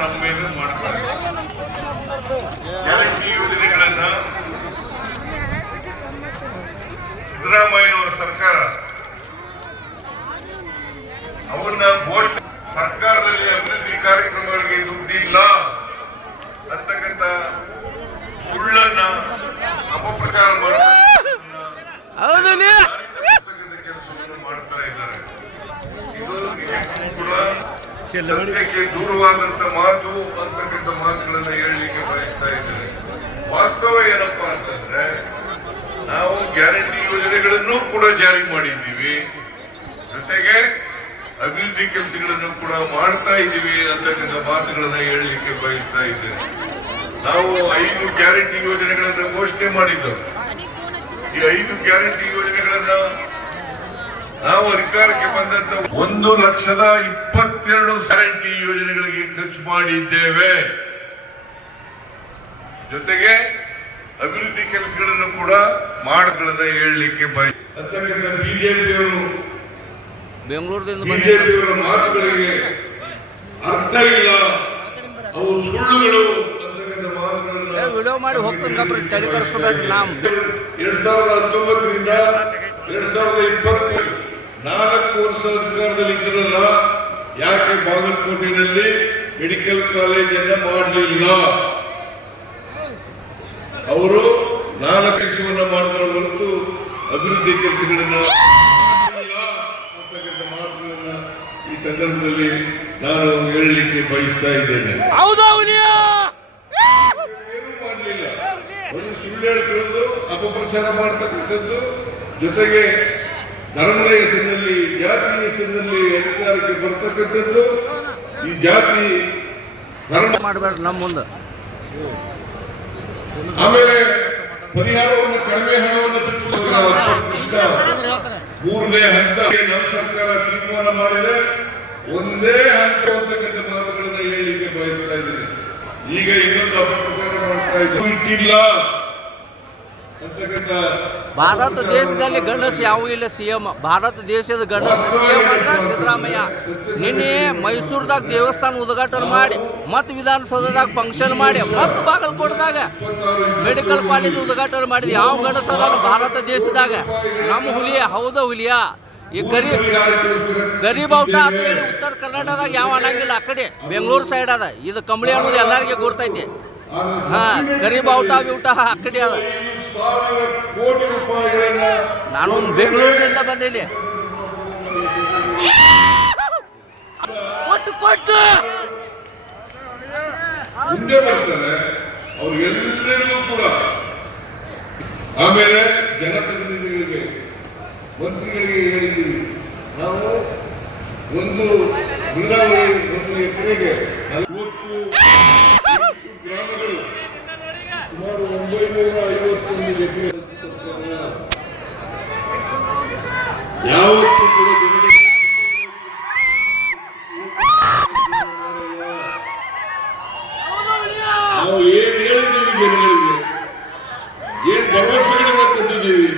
ನಮ್ಮ ಮೇಲೆ ಮಾಡ್ತಾರೆ. ಗ್ಯಾರಂಟಿ ಯೋಜನೆಗಳನ್ನ ಸಿದ್ದರಾಮಯ್ಯನವರ ಸರ್ಕಾರ ಅವನ್ನ ಘೋಷಣೆ ಸರ್ಕಾರದಲ್ಲಿ ಅಭಿವೃದ್ಧಿ ಕಾರ್ಯಕ್ರಮಗಳಿಗೆ ದುಡ್ಡಿಲ್ಲ ಅಂತಕ್ಕಂಥ ಸುಳ್ಳನ್ನ ಅಪಪ್ರಚಾರ ಕೆಲಸವನ್ನು ಮಾಡ್ತಾ ಇದ್ದಾರೆ. ಇದು ಕೂಡ ಸತ್ಯಕ್ಕೆ ದೂರವಾದಂತ ಮಾತು ಅಂತಕ್ಕಂಥ ಮಾತುಗಳನ್ನ ಹೇಳಲಿಕ್ಕೆ ಬಯಸ್ತಾ ಇದ್ದಾರೆ. ವಾಸ್ತವ ಏನಪ್ಪಾ ಅಂತಂದ್ರೆ ನಾವು ಗ್ಯಾರಂಟಿ ಯೋಜನೆಗಳನ್ನು ಕೂಡ ಜಾರಿ ಮಾಡಿದ್ದೀವಿ, ಜೊತೆಗೆ ಅಭಿವೃದ್ಧಿ ಕೆಲಸಗಳನ್ನು ಕೂಡ ಮಾಡ್ತಾ ಇದ್ದೀವಿ ಅಂತಕ್ಕಂಥ ಮಾತುಗಳನ್ನ ಹೇಳಲಿಕ್ಕೆ ಬಯಸ್ತಾ ಇದ್ದೇನೆ. ನಾವು 5 ಗ್ಯಾರಂಟಿ ಯೋಜನೆಗಳನ್ನ ಘೋಷಣೆ ಮಾಡಿದ್ದೆವು. ಈ 5 ಗ್ಯಾರಂಟಿ ಯೋಜನೆಗಳನ್ನ ನಾವು ಅಧಿಕಾರಕ್ಕೆ ಬಂದಂತ 1,22,000 ಗ್ಯಾರಂಟಿ ಯೋಜನೆಗಳಿಗೆ ಖರ್ಚು ಮಾಡಿದ್ದೇವೆ. ಜೊತೆಗೆ ಅಭಿವೃದ್ಧಿ ಕೆಲಸಗಳನ್ನು ಕೂಡ ಮಾಡೋದನ್ನ ಹೇಳಲಿಕ್ಕೆ ಅಂತಕ್ಕಂಥ ಬಿಜೆಪಿಯವರ ಮಾತುಗಳಿಗೆ ಅರ್ಥ ಇಲ್ಲ, ಅವು ಸುಳ್ಳುಗಳು ಅಂತಕ್ಕಂಥ ಮಾತುಗಳನ್ನ 2019ರಿಂದ 2020 4 ವರ್ಷ ಅಧಿಕಾರದಲ್ಲಿ ಇದ್ರಲ್ಲ, ಯಾಕೆ ಬಾಗಲಕೋಟೆಯಲ್ಲಿ ಮೆಡಿಕಲ್ ಕಾಲೇಜನ್ನ ಮಾಡಲಿಲ್ಲ? ಅವರು 4 ಕೆಲಸವನ್ನ ಮಾಡಿದರ ಹೊರತು ಅಭಿವೃದ್ಧಿ ಕೆಲಸಗಳನ್ನ ಅಂತಕ್ಕಂಥ ಮಾತುಗಳನ್ನ ಈ ಸಂದರ್ಭದಲ್ಲಿ ನಾನು ಹೇಳಲಿಕ್ಕೆ ಬಯಸ್ತಾ ಇದ್ದೇನೆ. ಏನು ಮಾಡಲಿಲ್ಲ, ಒಂದು ಸುಳ್ಳು ಹೇಳ್ಕೊಳ್ಳೋದು, ಅಪಪ್ರಚಾರ ಮಾಡತಕ್ಕಂಥದ್ದು, ಜೊತೆಗೆ ಧರ್ಮದ ಹೆಸರಿನಲ್ಲಿ, ಜಾತಿ ಹೆಸರಿನಲ್ಲಿ ಅಧಿಕಾರಕ್ಕೆ ಬರ್ತಕ್ಕಂಥದ್ದು. ಈ ಜಾತಿ ಧರ್ಮ ಮಾಡಬೇಡ ನಮ್ಮ ಮುಂದೆ. ಆಮೇಲೆ ಪರಿಹಾರವನ್ನು, ಕಡಿಮೆ ಹಣವನ್ನು ಕೃಷ್ಣ 3ನೇ ಹಂತ ನಮ್ಮ ಸರ್ಕಾರ ತೀರ್ಮಾನ ಮಾಡಿದೆ. ಒಂದೇ ಹಂತ ಅಂತಕ್ಕಂಥ ಮಾತುಗಳನ್ನು ಹೇಳಲಿಕ್ಕೆ ಬಯಸ್ತಾ ಇದ್ದೇನೆ. ಈಗ ಇನ್ನೊಂದು ಅಪಪ್ರಚಾರ ಮಾಡ್ತಾ ಇದ್ದಾರೆ, ಇಟ್ಟಿಲ್ಲ ಅಂತಕ್ಕಂಥ. ಭಾರತ ದೇಶದಲ್ಲಿ ಗಂಡಸು ಯಾವ ಇಲ್ಲ ಸಿಎಂ. ಭಾರತ ದೇಶದ ಗಂಡಸು ಸಿಎಂ ಅಂದ್ರೆ ಸಿದ್ದರಾಮಯ್ಯ. ನಿನ್ನೆ ಮೈಸೂರದಾಗ ದೇವಸ್ಥಾನ ಉದ್ಘಾಟನೆ ಮಾಡಿ, ಮತ್ತು ವಿಧಾನಸೌಧದಾಗ ಫಂಕ್ಷನ್ ಮಾಡಿ, ಮತ್ತು ಬಾಗಲಕೋಟದಾಗ ಮೆಡಿಕಲ್ ಕಾಲೇಜ್ ಉದ್ಘಾಟನೆ ಮಾಡಿದ ಯಾವ ಗಂಡಸ ಅದಾನ ಭಾರತ ದೇಶದಾಗ? ನಮ್ಮ ಹುಲಿಯ ಹೌದ ಹುಲಿಯ. ಈ ಗರೀಬ್ ಔಟ ಅಂತ ಹೇಳಿ ಉತ್ತರ ಕರ್ನಾಟಕದಾಗ ಯಾವ ಅನ್ನಂಗಿಲ್ಲ. ಆ ಕಡೆ ಬೆಂಗಳೂರು ಸೈಡ್ ಅದ. ಇದು ಕಂಬಳಿ ಅನ್ನೋದು ಎಲ್ಲರಿಗೆ ಗೊತ್ತೈತಿ. ಗರೀಬ್ ಔಟ ಊಟ ಆ ಕಡೆ ಅದ. ಕೋಟಿ ರೂಪಾಯಿಗಳನ್ನ ನಾನು ಬೆಂಗಳೂರಿನಿಂದ ಬಂದಿಲ್ಲಿ. ಮುಂದೆ ಬರ್ತಾರೆ ಅವ್ರು ಎಲ್ಲರಿಗೂ ಕೂಡ. ಆಮೇಲೆ ಜನಪ್ರತಿನಿಧಿಗಳಿಗೆ, ಮಂತ್ರಿಗಳಿಗೆ ಹೇಳಿದ್ದೀವಿ, ನಾವು ಒಂದು ನೀರಾವರಿ 1 ಎಕರೆಗೆ 40 ಗ್ರಾಮಗಳು ಸುಮಾರು 951 ಎಕರೆ ಯಾವತ್ತೂ ಕೂಡ ನಾವು ಏನ್ ಹೇಳಿದ್ದೀವಿ ಜನಗಳಿಗೆ, ಏನ್ ಭರವಸೆಗಳನ್ನ ಕೊಟ್ಟಿದ್ದೀವಿ,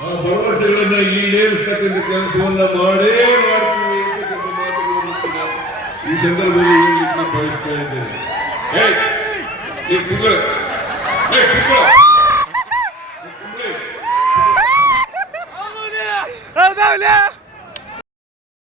ಆ ಭರವಸೆಗಳನ್ನ ಈಡೇರಿಸ್ತಕ್ಕಂಥ ಕೆಲಸವನ್ನ ಮಾಡೇ ಮಾಡ್ತೀವಿ ಅಂತಕ್ಕಂಥ ಮಾತುಗಳನ್ನು ಈ ಸಂದರ್ಭದಲ್ಲಿ ಹೇಳಲಿಕ್ಕೆ ಬಯಸ್ತಾ ಇದ್ದೇನೆ. Hey,